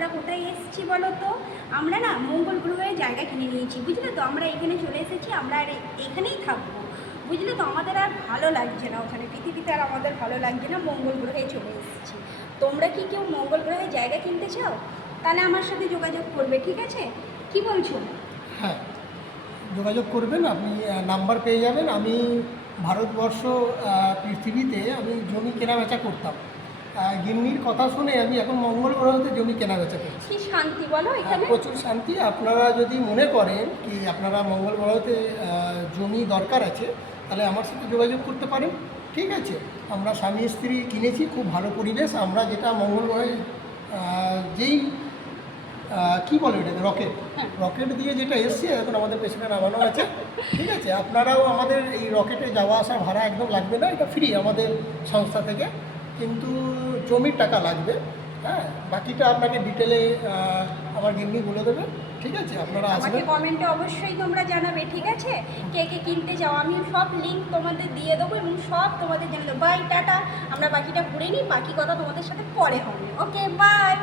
আমরা কোথায় এসেছি বলো তো? আমরা না মঙ্গল গ্রহের জায়গা কিনে নিয়েছি, বুঝলে তো? আমরা এখানে চলে এসেছি, আমরা আর এখানেই থাকবো, বুঝলে তো? আমাদের আর ভালো লাগছে না ওখানে, পৃথিবীতে আর আমাদের ভালো লাগছে না, মঙ্গল গ্রহে চলে এসেছি। তোমরা কি কেউ মঙ্গল গ্রহে জায়গা কিনতে চাও? তাহলে আমার সাথে যোগাযোগ করবে, ঠিক আছে? কি বলছো? হ্যাঁ, যোগাযোগ করবেন, আপনি নাম্বার পেয়ে যাবেন। আমি ভারতবর্ষ পৃথিবীতে আমি জমি কেনাবেচা করতাম। গিন্নির কথা শুনে আমি এখন মঙ্গল গ্রহতে জমি কেনাবেচা করছি। কি শান্তি বলো এখানে! প্রচুর শান্তি। আপনারা যদি মনে করেন কি আপনারা মঙ্গল গ্রহতে জমি দরকার আছে, তাহলে আমার সাথে যোগাযোগ করতে পারেন, ঠিক আছে? আমরা স্বামী স্ত্রী কিনেছি, খুব ভালো পরিবেশ। আমরা যেটা মঙ্গল গ্রহে যেই কী বলে এটাকে, রকেট রকেট দিয়ে যেটা এসছে এখন আমাদের পেছনে নামানো আছে, ঠিক আছে? আপনারাও আমাদের এই রকেটে যাওয়া আসা ভাড়া একদম লাগবে না, এটা ফ্রি আমাদের সংস্থা থেকে, কিন্তু জমির টাকা লাগবে। হ্যাঁ, বাকিটা আপনাকে ডিটেলে আমার গিন্নি বলে দেবে, ঠিক আছে? আপনারা আমাকে আসবেন। কমেন্টে অবশ্যই তোমরা জানাবে, ঠিক আছে? কে কে কিনতে চাও, আমি সব লিঙ্ক তোমাদের দিয়ে দেবো এবং সব তোমাদের জানিয়ে দেবো। Bye, tata. আমরা বাকিটা ঘুরে নিই, বাকি কথা তোমাদের সাথে পরে হবে। ওকে, বাই।